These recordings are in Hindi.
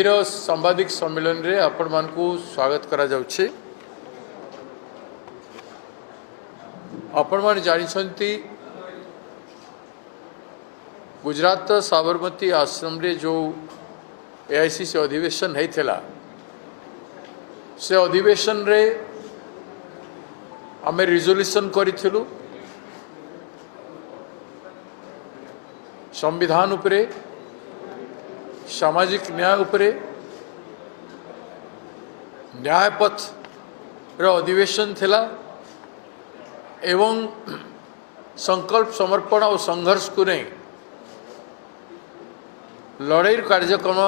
आज सांबादिक सम्मेलन रे आपण मानकु स्वागत करा जाउछे। आपण मान जानिछंती गुजरात साबरमती आश्रम रे जो एआईसीसी अधिवेशन हेथिला से अधिवेशन रे आमे रिजोल्यूशन करिथिलु संविधान उपरे सामाजिक न्याय उपरे न्यायपथ रो अधिवेशन थिला एवं संकल्प समर्पण और संघर्ष को नहीं लड़ाई कार्यक्रम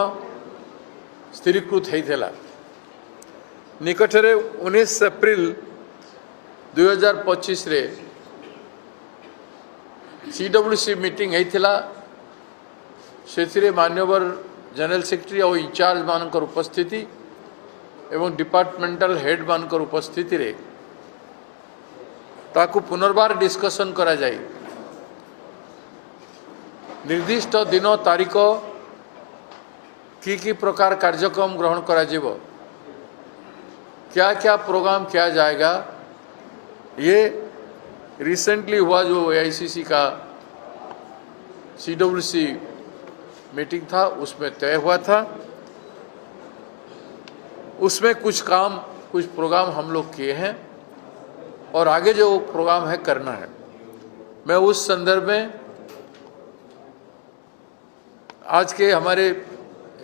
स्थिरीकृत होता निकटरे 19 एप्रिल 2025 रे सीडब्ल्यूसी मीटिंग होता से मान्यवर जनरल सेक्रेटरी और इंचार्ज मानकर उपस्थिति एवं डिपार्टमेंटल हेड मानकर उपस्थिति रे ताकू पुनर्बार डिस्कशन करा जाए निर्दिष्ट दिन तारीख की प्रकार कार्यक्रम ग्रहण करा जीवो क्या क्या प्रोग्राम किया जाएगा। ये रिसेंटली हुआ जो एआईसीसी का सीडब्ल्यूसी मीटिंग था उसमें तय हुआ था। उसमें कुछ प्रोग्राम हम लोग किए हैं और आगे जो प्रोग्राम है करना है। मैं उस संदर्भ में आज के हमारे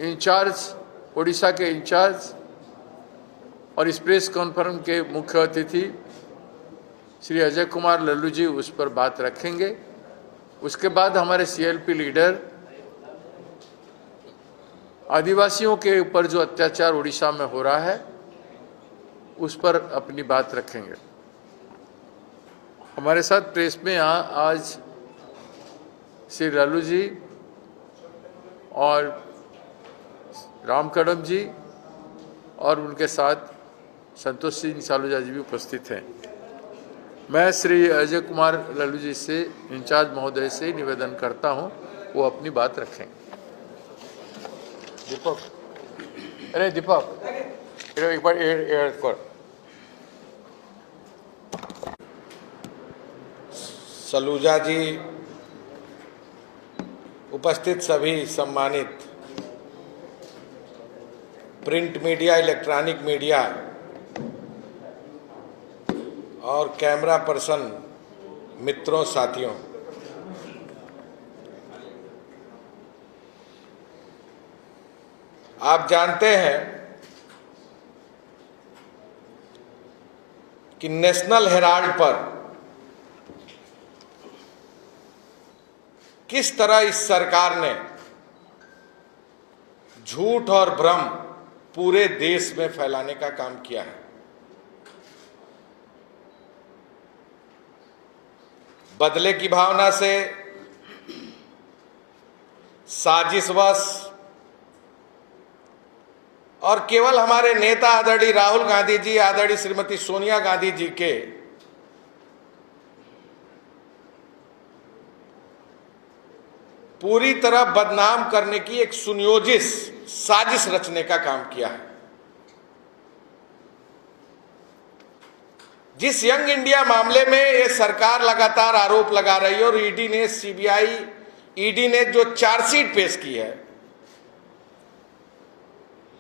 इंचार्ज ओडिशा के इंचार्ज और इस प्रेस कॉन्फ्रेंस के मुख्य अतिथि श्री अजय कुमार लल्लू जी उस पर बात रखेंगे। उसके बाद हमारे सीएलपी लीडर आदिवासियों के ऊपर जो अत्याचार उड़ीसा में हो रहा है उस पर अपनी बात रखेंगे। हमारे साथ प्रेस में आज श्री लल्लू जी और राम कदम जी और उनके साथ संतोष सिंह सालूजा जी भी उपस्थित हैं। मैं श्री अजय कुमार लल्लू जी से इंचार्ज महोदय से निवेदन करता हूं वो अपनी बात रखें। दीपक, अरे दीपक एक बार कर। सलूजा जी, उपस्थित सभी सम्मानित प्रिंट मीडिया, इलेक्ट्रॉनिक मीडिया और कैमरा पर्सन मित्रों, साथियों, आप जानते हैं कि नेशनल हेराल्ड पर किस तरह इस सरकार ने झूठ और भ्रम पूरे देश में फैलाने का काम किया है। बदले की भावना से साजिशवश और केवल हमारे नेता आदरणीय राहुल गांधी जी, आदरणीय श्रीमती सोनिया गांधी जी के पूरी तरह बदनाम करने की एक सुनियोजित साजिश रचने का काम किया है। जिस यंग इंडिया मामले में ये सरकार लगातार आरोप लगा रही है और ईडी ने, सीबीआई, ईडी ने जो चार्जशीट पेश की है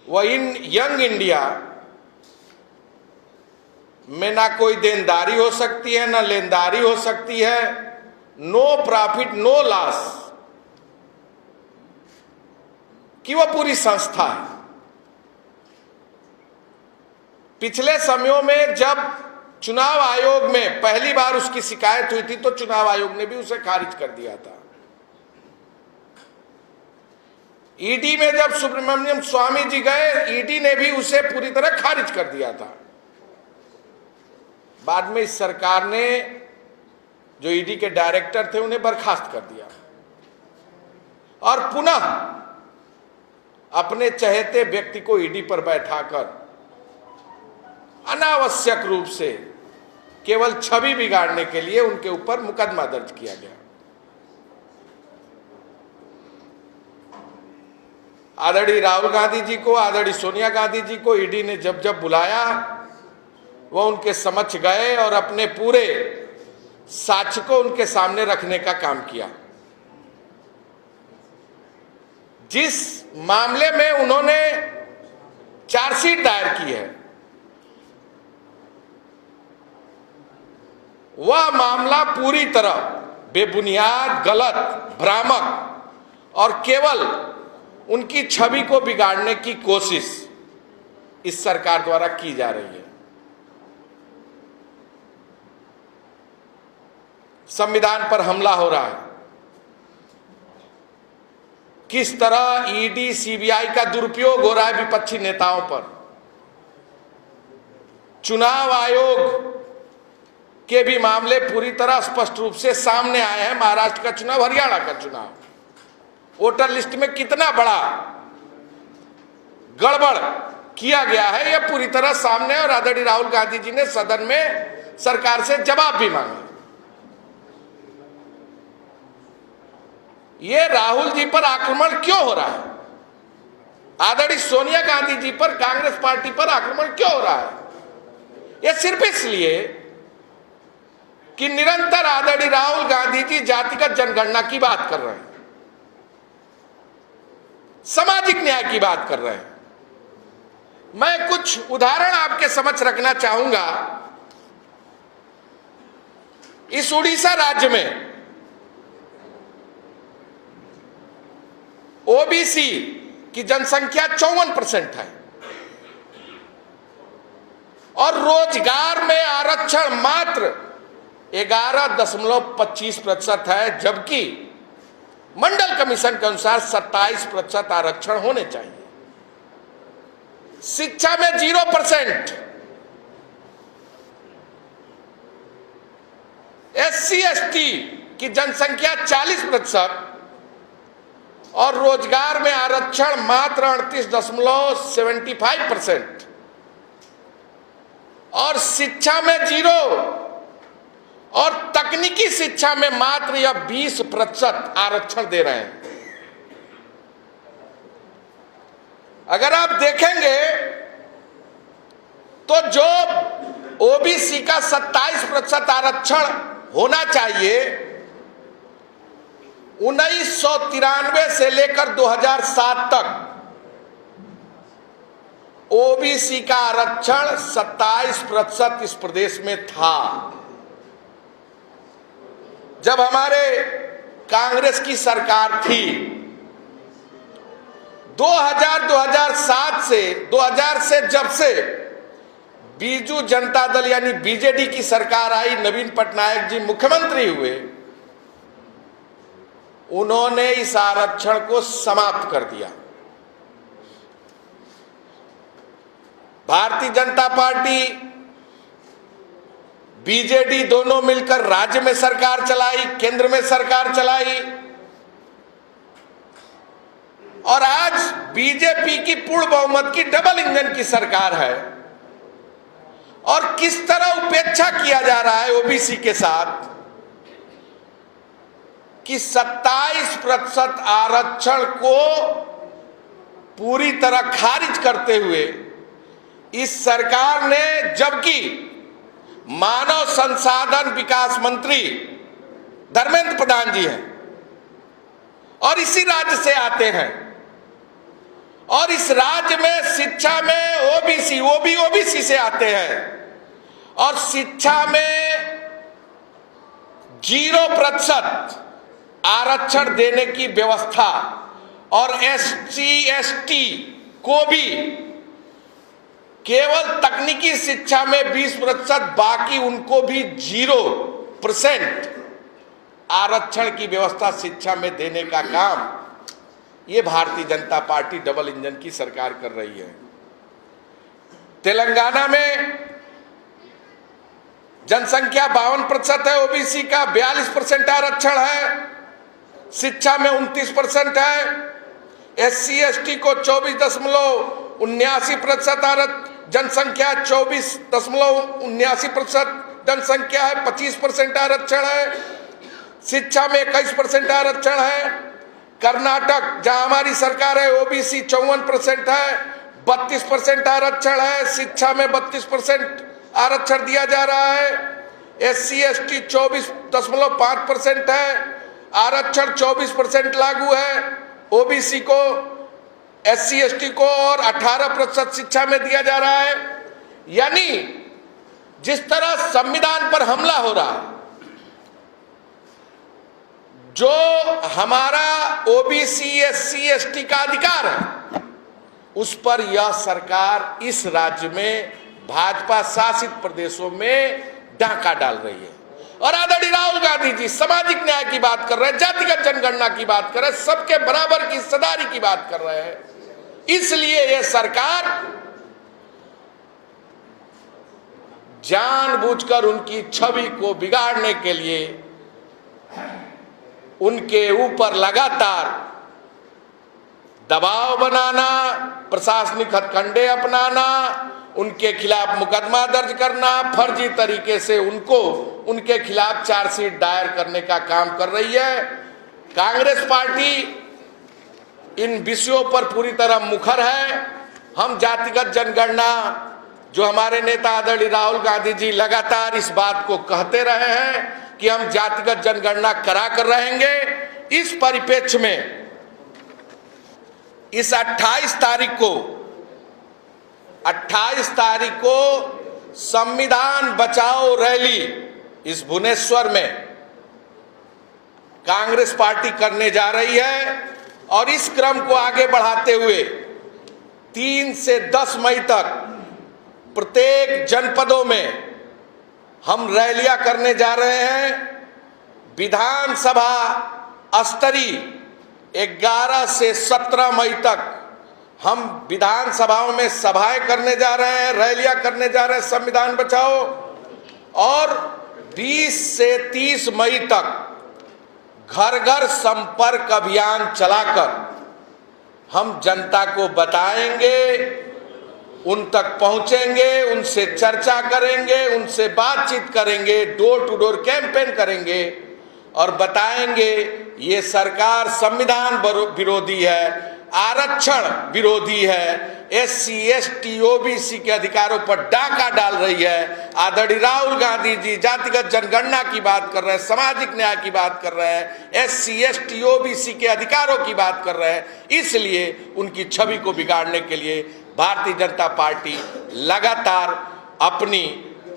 वह इन यंग इंडिया में ना कोई देनदारी हो सकती है ना लेनदारी हो सकती है, नो प्रॉफिट नो लॉस कि वह पूरी संस्था है। पिछले समयों में जब चुनाव आयोग में पहली बार उसकी शिकायत हुई थी तो चुनाव आयोग ने भी उसे खारिज कर दिया था। ईडी में जब सुब्रमण्यम स्वामी जी गए, ईडी ने भी उसे पूरी तरह खारिज कर दिया था। बाद में इस सरकार ने जो ईडी के डायरेक्टर थे उन्हें बर्खास्त कर दिया और पुनः अपने चहेते व्यक्ति को ईडी पर बैठाकर अनावश्यक रूप से केवल छवि बिगाड़ने के लिए उनके ऊपर मुकदमा दर्ज किया गया। आदरणीय राहुल गांधी जी को, आदरणीय सोनिया गांधी जी को ईडी ने जब जब बुलाया, वो उनके समक्ष गए और अपने पूरे साक्ष्य को उनके सामने रखने का काम किया। जिस मामले में उन्होंने चार्जशीट दायर की है, वह मामला पूरी तरह बेबुनियाद, गलत, भ्रामक और केवल उनकी छवि को बिगाड़ने की कोशिश इस सरकार द्वारा की जा रही है। संविधान पर हमला हो रहा है। किस तरह ईडी, सीबीआई का दुरुपयोग हो रहा है विपक्षी नेताओं पर। चुनाव आयोग के भी मामले पूरी तरह स्पष्ट रूप से सामने आए हैं। महाराष्ट्र का चुनाव, हरियाणा का चुनाव, वोटर लिस्ट में कितना बड़ा गड़बड़ किया गया है, यह पूरी तरह सामने। और आदरणीय राहुल गांधी जी ने सदन में सरकार से जवाब भी मांगा। ये राहुल जी पर आक्रमण क्यों हो रहा है? आदरणीय सोनिया गांधी जी पर, कांग्रेस पार्टी पर आक्रमण क्यों हो रहा है? यह सिर्फ इसलिए कि निरंतर आदरणीय राहुल गांधी जी जातिगत जनगणना की बात कर रहे हैं, सामाजिक न्याय की बात कर रहे हैं। मैं कुछ उदाहरण आपके समक्ष रखना चाहूंगा। इस उड़ीसा राज्य में ओबीसी की जनसंख्या 54% है और रोजगार में आरक्षण मात्र 11.25% है, जबकि मंडल कमीशन के अनुसार 27% आरक्षण होने चाहिए। शिक्षा में 0%, SC ST की जनसंख्या 40% और रोजगार में आरक्षण मात्र 38.75% और शिक्षा में 0 और तकनीकी शिक्षा में मात्र या 20% आरक्षण दे रहे हैं। अगर आप देखेंगे तो जो ओबीसी का 27% आरक्षण होना चाहिए, 1993 से लेकर 2007 तक ओबीसी का आरक्षण 27% इस प्रदेश में था। जब हमारे कांग्रेस की सरकार थी, 2000 से जब से बीजू जनता दल यानी बीजेडी की सरकार आई, नवीन पटनायक जी मुख्यमंत्री हुए, उन्होंने इस आरक्षण को समाप्त कर दिया। भारतीय जनता पार्टी, बीजेडी दोनों मिलकर राज्य में सरकार चलाई, केंद्र में सरकार चलाई और आज बीजेपी की पूर्ण बहुमत की डबल इंजन की सरकार है। और किस तरह उपेक्षा किया जा रहा है ओबीसी के साथ कि 27% आरक्षण को पूरी तरह खारिज करते हुए इस सरकार ने, जबकि मानव संसाधन विकास मंत्री धर्मेंद्र प्रधान जी हैं और इसी राज्य से आते हैं और इस राज्य में शिक्षा में ओबीसी, वो भी ओबीसी से आते हैं और शिक्षा में 0% आरक्षण देने की व्यवस्था और SC ST को भी केवल तकनीकी शिक्षा में 20%, बाकी उनको भी 0% आरक्षण की व्यवस्था शिक्षा में देने का काम ये Bharatiya Janata party double engine की सरकार कर रही है। तेलंगाना में जनसंख्या 52% है ओबीसी का, 42% आरक्षण है, शिक्षा में 29% है, SC ST को 24.79% जनसंख्या, 24.79% जनसंख्या है, 25% आरक्षण है, शिक्षा में 21% आरक्षण है, कर्नाटक जहां हमारी सरकार है ओबीसी 54% है, 32% आरक्षण है, शिक्षा में 32% आरक्षण दिया जा रहा है, SC ST 24.5% है, आरक्षण 24% लागू है ओबीसी को, SC ST को, और 18% शिक्षा में दिया जा रहा है। यानी जिस तरह संविधान पर हमला हो रहा है, जो हमारा ओबीसी SC ST का अधिकार है, उस पर यह सरकार इस राज्य में भाजपा शासित प्रदेशों में डाका डाल रही है। और आदरणीय राहुल गांधी जी सामाजिक न्याय की बात कर रहे हैं, जातिगत जनगणना की बात कर रहे हैं, सबके बराबर की हिस्सेदारी की बात कर रहे हैं। इसलिए यह सरकार जानबूझकर उनकी छवि को बिगाड़ने के लिए उनके ऊपर लगातार दबाव बनाना, प्रशासनिक हथकंडे अपनाना, उनके खिलाफ मुकदमा दर्ज करना, फर्जी तरीके से उनके खिलाफ चार्जशीट दायर करने का काम कर रही है। कांग्रेस पार्टी इन विषयों पर पूरी तरह मुखर है। हम जातिगत जनगणना, जो हमारे नेता आदरणीय राहुल गांधी जी लगातार इस बात को कहते रहे हैं कि हम जातिगत जनगणना करा कर रहेंगे, इस परिप्रेक्ष्य में इस 28 तारीख को संविधान बचाओ रैली इस भुवनेश्वर में कांग्रेस पार्टी करने जा रही है। और इस क्रम को आगे बढ़ाते हुए 3 से 10 मई तक प्रत्येक जनपदों में हम रैलियां करने जा रहे हैं। विधानसभा स्तरीय 11 से 17 मई तक हम विधानसभाओं में सभाएं करने जा रहे हैं, रैलियां करने जा रहे हैं संविधान बचाओ। और 20 से 30 मई तक घर घर संपर्क अभियान चलाकर हम जनता को बताएंगे, उन तक पहुंचेंगे, उनसे चर्चा करेंगे, उनसे बातचीत करेंगे, डोर टू डोर कैंपेन करेंगे और बताएंगे ये सरकार संविधान विरोधी है, आरक्षण विरोधी है, SC ST OBC के अधिकारों पर डाका डाल रही है। आदरणीय राहुल गांधी जी जातिगत जनगणना की बात कर रहे हैं, सामाजिक न्याय की बात कर रहे हैं, SC ST OBC के अधिकारों की बात कर रहे हैं। इसलिए उनकी छवि को बिगाड़ने के लिए भारतीय जनता पार्टी लगातार अपनी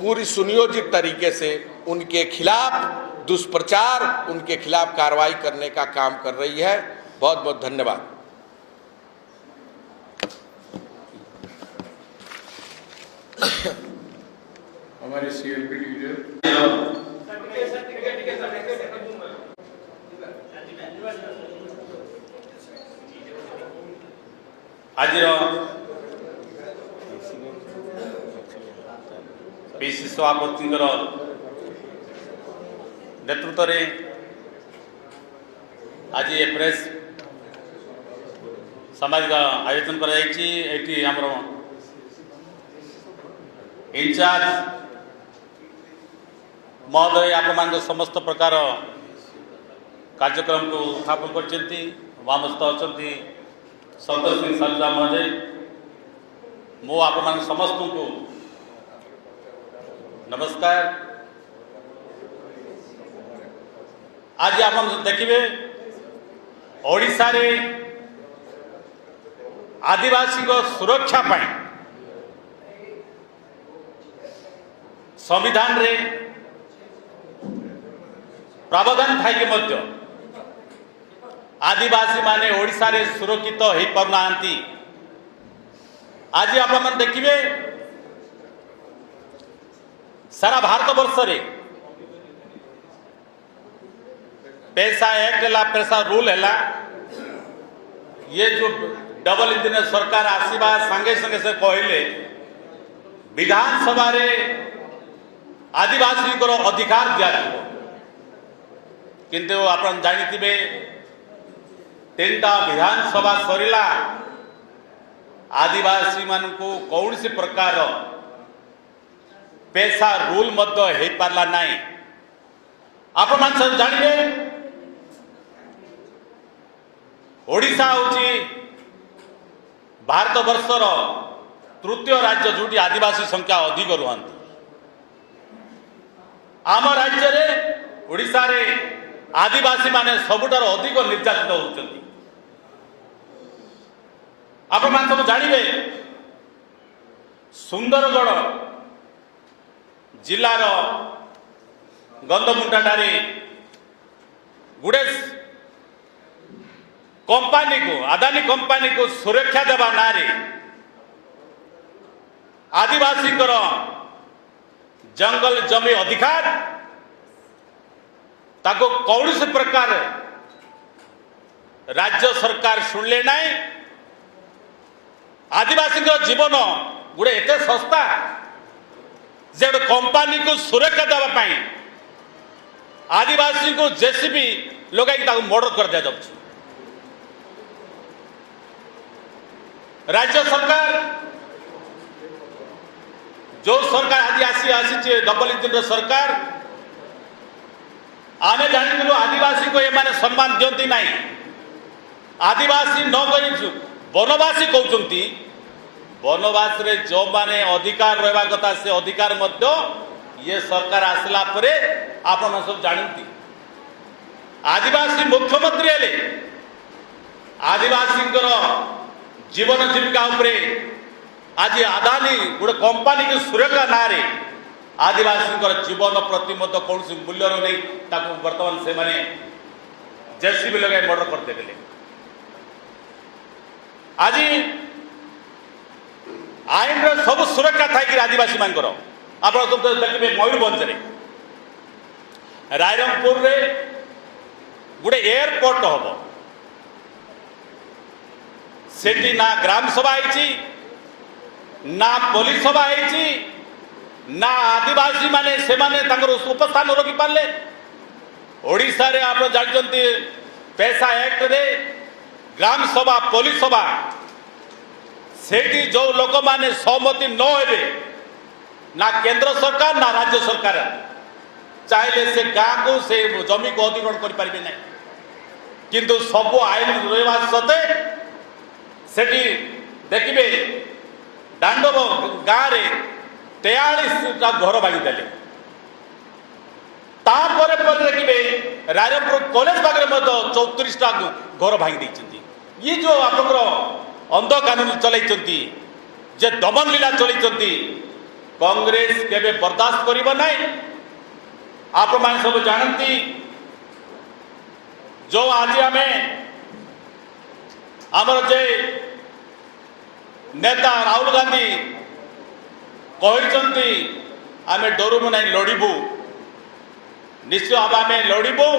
पूरी सुनियोजित तरीके से उनके खिलाफ दुष्प्रचार, उनके खिलाफ कार्रवाई करने का काम कर रही है। बहुत बहुत धन्यवाद। हमारे CLP लीडर आज PCC सभापति नेतृत्व में आज ये प्रेस सामाजिक आयोजन कर इंचार्ज महोदय आप समस्त प्रकार कार्यक्रम को स्थापन करछन्ती। वामस्थ अच्छा संतोष सिंह सलजा महोदय, मो आप समस्त को नमस्कार। आज आप देखिए ओडिशा रे आदिवासी को सुरक्षा पाई संविधान रे प्रावधान थाई मध्य आदिवासी माने ओडिशा रे सुरक्षित हो पारना। आज आप देखिए सारा भारत वर्ष रे पैसा एक्ट है, पैसा रूल है, ये जो डबल इंजन सरकार आसवा संगे संगे से कहले विधानसभा रे आदिवासी को अधिकार दिया, किंतु आप जानिथिबे 3टा विधानसभा सरिला आदिवासी मान को कौन सी प्रकार पैसा रूल मध्य हो पारला नहीं। आप जानबे ओडिशा होची भारत वर्षर तृतीय राज्य जोटी आदिवासी संख्या अधिक रुहंती। आम राज्य रे ओडिशा रे आदिवासी माने सबुठार अधिक निर्यातित होउचंती। आपण मान सब जानिबे सुंदरगढ़ जिलार गंधमुंडाटारे गुड़े कंपानी को अदानी कंपानी को सुरक्षा देवा नारे आदिवासी जंगल जमी अधिकार ताको कौन से प्रकार राज्य सरकार शुणले ना। आदिवासी जीवन गुड़े एते सस्ता जे कंपानी को सुरक्षा देवा आदिवासी को जेसीबी लगाई मर्डर कर दिया जाउछि। राज्य सरकार जो सरकार आज आसी डबल इंजिन सरकार आमे जानिलु आदिवासी को ये माने सम्मान दियंती नहीं। आदिवासी न कहि वनवासी कहउचंती। वनवास रे जो माने अधिकार रहबा कथा से अधिकार मध्य ये सरकार आसला परे आपण सब जानती। आदिवासी मुख्यमंत्री हेले आदिवासी जीवन जीविका उपरे आज अदानी गोटे कंपानी की सुरक्षा ना रे आदिवासी जीवन प्रति मत कौन मूल्य नहीं बर्तमान से माने जेसीबी लगे मर्डर करते गले। आज आईन सब सुरक्षा थी आदिवासी मान आप देखिए मयूरभंज रायरंगपुर रे गोटे एयरपोर्ट हम सेठी ना ग्राम सभा ना पुलिस सभा ना आदिवासी माने से माने उपस्थान रखी पारे। ओडिशा रे आप जानते पैसा एक्ट रे ग्राम सभा पुलिस सभा सेठी जो लोक माने सहमति न हेबे ना केंद्र सरकार ना राज्य सरकार चाहे से गाँ को से जमी को अधिग्रहण करें ना। किंतु सब आईन रहा सत्वे सेठी देखिए दांडव गाँव रे 43टा घर भांगीदेले। देखिए रायरंगपुर कॉलेज पाखे 34टा घर भांगी देती। ये जो आप अंध कानून चलती जे दमन लीला चलती कांग्रेस केबे बर्दाश्त करिबो नहीं। आप मान सब जानती जो आज आमे आमर जे नेता राहुल गांधी कहते आमे डरबू ना लड़बू निश्चय भाव आम लड़बू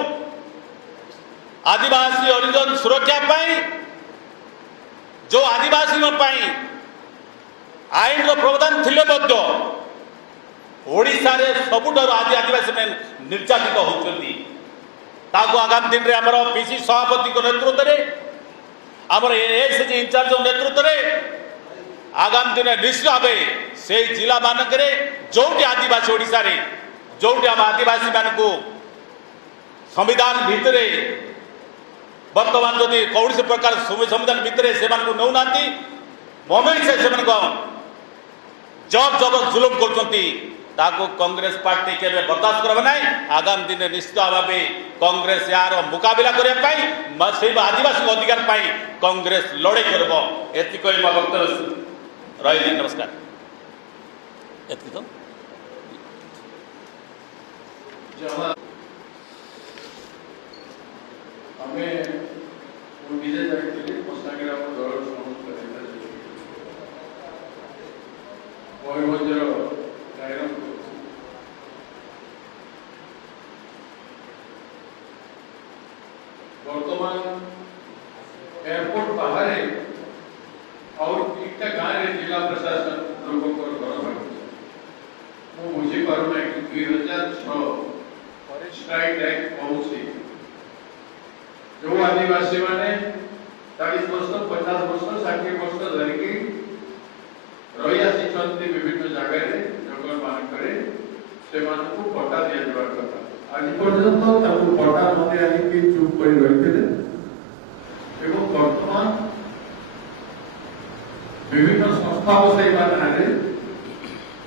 आदिवासी हरिजन सुरक्षा पाई जो आदिवासी आईन प्रावधान थिले ओडिशा रे सबुठार आज आदिवासी निर्यातित होती। आगामी दिन में आमर पीसी सभापति नेतृत्व में आमर एएसएसजी इंचार्ज नेतृत्व में आगामी दिन निश्चित भाव से जिला मानक जो आदिवासी ओडिशा रे जो आम आदिवासी मान को संविधान भितर बर्तमान जदि कौन प्रकार संविधान भितर से नौना मन से जब जब जुलुम कर कांग्रेस पार्टी के बर्दाश्त करबे ना। आगामी दिन निश्चित भाव कांग्रेस यार मुकाबला करने आदिवासी अधिकार पाई कांग्रेस लड़ाई करब एति कही वक्तव्य रही। नमस्कार। बर्तमान एयरपोर्ट बाहर और एक गाँव जिला प्रशासन लोक घर भाई बुझी पारना कि 2006 फॉरेस्ट राइट एक्ट कहूँ जो आदिवासी माने 40 वर्ष 50 वर्ष 60 वर्ष धरिकी रही आसी विभिन्न जगह जंगल मानक पट्टा दि कथा आज पर्यंत पट्टा मत चुप कर रही संस्था बसैवा ना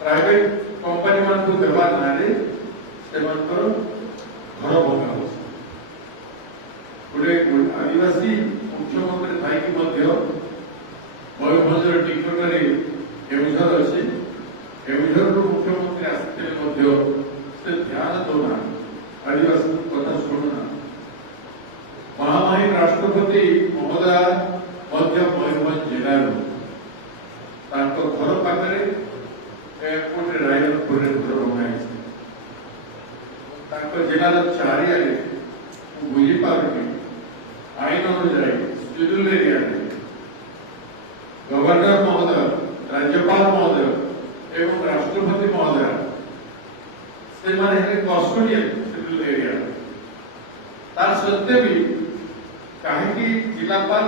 प्राइवेट कंपनी मान को देवा ना घर भंगा गोटे आदिवासी मुख्यमंत्री थाई मयूरभंज टिकटरे केवझर अच्छी केवझर मुख्यमंत्री आसते से ध्यान दौना आदिवासी कथा शुणुना महामहिम राष्ट्रपति महोदय मयूरभंज जिलार घर पाखे एयरपोर्ट रायरंगपुर घर बंगाई जिलार चारिआडे बुझीपारे आईन अनुजाई शेड्यूल एरिया गवर्नर महोदय राज्यपाल महोदय एवं राष्ट्रपति महोदय से कस्टोडियन शेड्यूल एरिया तार सत्वे भी कहीं जिलापाल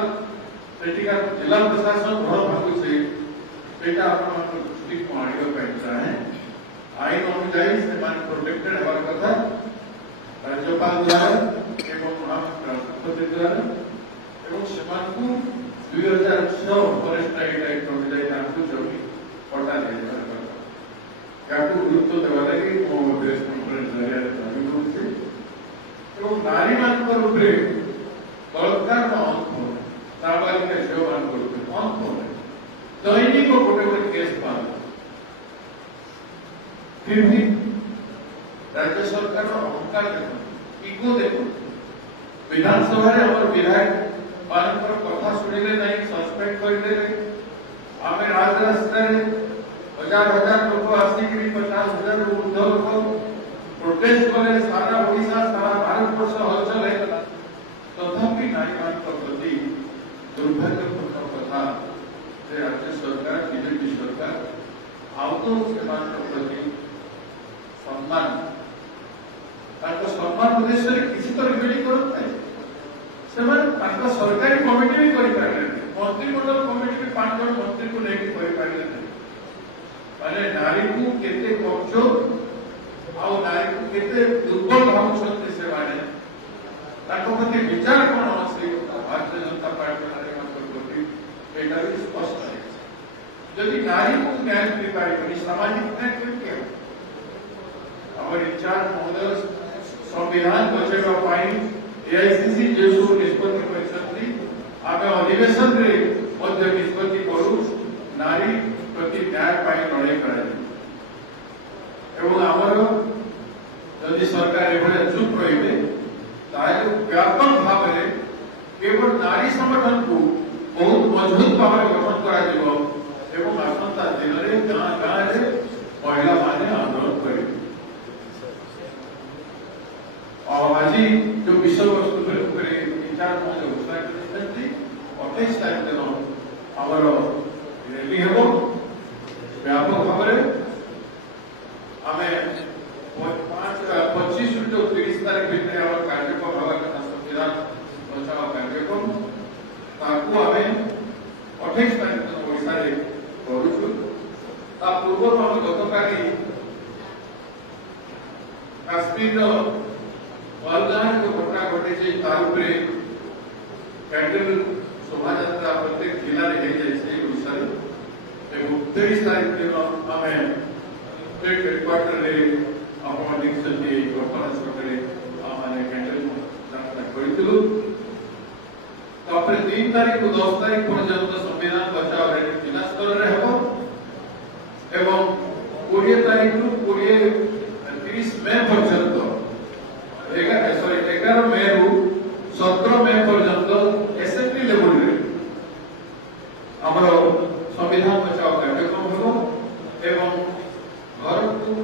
जिला प्रशासन घर भागुचे दृष्टि को आने चाहे आईन अनुजाई से प्रोटेक्टेड हमारे कथा राज्यपाल द्वारा एवं राष्ट्रपति द्वारा एवं से 2006 फॉरेस्ट राइट अनुजाई जमी पट्टा दिया गुरुत्व देवा लगी प्रेस कॉन्फ्रेंस नारी मान बलात्कार अंत हो नाबालिका झील मान अंत हो दैनिक गोटे गोटे केस पाल फिर भी राज्य सरकार अहंकार देख इगो देख विधानसभा विधायक मान कथा शुणिले नहीं सस्पेंड करले आम राजरास्ता हजार हजार लोग आसिक 50,000 ऊर्ध लोग प्रोटेस्ट कले सारा ओडिशा सारा भारतवर्ष हलचल है तथापि नारी मान प्रति दुर्भाग्यपूर्ण कथा राज्य सरकार बीजेपी सरकार आउतो प्रति सम्मान सम्मान उद्देश्य किसी तो रिमेडी करते सरकारी कमिटी भी मंत्रिमंडल कमिटी भी 5 जन मंत्री को लेकिन माने नारी को केते कमजोर आ नारी को केते दुर्बल भावुछन्ते से माने ताको प्रति विचार कोन अछि भारतीय जनता पार्टी नारी मान प्रति एटा भी स्पष्ट है यदि नारी को न्याय मिल पाए सामाजिक न्याय के हमारे इंचार्ज महोदय संविधान बचावा पाई एआईसीसी जेसु निष्पत्ति परिषद आम अधिवेशन रे मध्य निष्पत्ति करू नारी प्रति न्याय पाई लड़ाई करा एवं आमर यदि सरकार एभले चुप रहिबे ताले व्यापक भाव में केवल नारी संगठन को बहुत मजबूत भाव में गठन करा दिबो एवं आसंता दिन रे गां गां रे महिला माने आंदोलन करिबे और आज जो विषय वस्तु विचार घोषणा कर 28 तारीख दिन आमर रैली हम व्यापक भाव आम 25 टू 30 तारीख भितर आम कार्यक्रम हवा कथा संविधान बचाव कार्यक्रम ताकू आम 28 तारीख दिन ओडिशा रे करूछु ता पूर्व हम गतकाली काश्मीर पहलगाम जो घटना घटी तार कैंडल शोभा यात्रा प्रत्येक जिले में ओडिशा 23 तारीख दिन आम स्टेट हेडक्वार्टर घटना छकरे आम कैंडल यात्रा करूँ 3 तारीख 10 तारीख पर्यंत संविधान बचाव रैली जिला स्तर में हम एवं 20 तारीख 30 मई पर्यंत 11 मई रु 17 मई पर्यंत एसेंबली लेवल रे हमर संविधान बचाव कार्यक्रम हो एवं घर को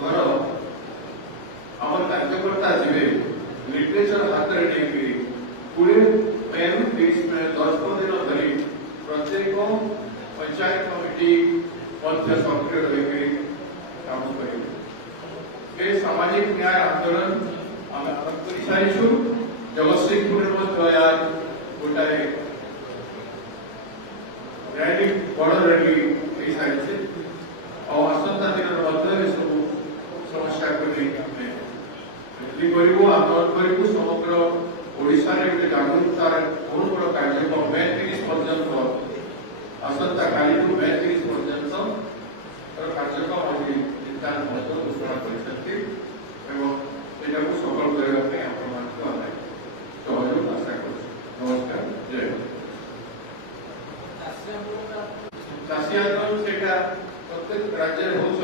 घर हमर कार्यकर्ता जीवे लिटरेचर हाथ रे नेकी 20 मई रु 30 मई 10 दिन धरी प्रत्येक पंचायत कमिटी मध्य सक्रिय रही काम करेंगे ये सामाजिक न्याय आंदोलन आम आरंभ कर सारी जगतसिंहपुर गोटाए रैली बड़ रैली हो सारी और आसंता दिन सब समस्या को रैली करूँ आंदोलन करूँ समग्र ओडिशा रे गोटे जागरूकतार बहुत बड़ कार्यक्रम मई 30 पर्यंत आसंता काली मई 30 ଆସିବା ତ ସେଇଟା ପ୍ରତ୍ୟେକ ରାଜ୍ୟରେ ହଉଛି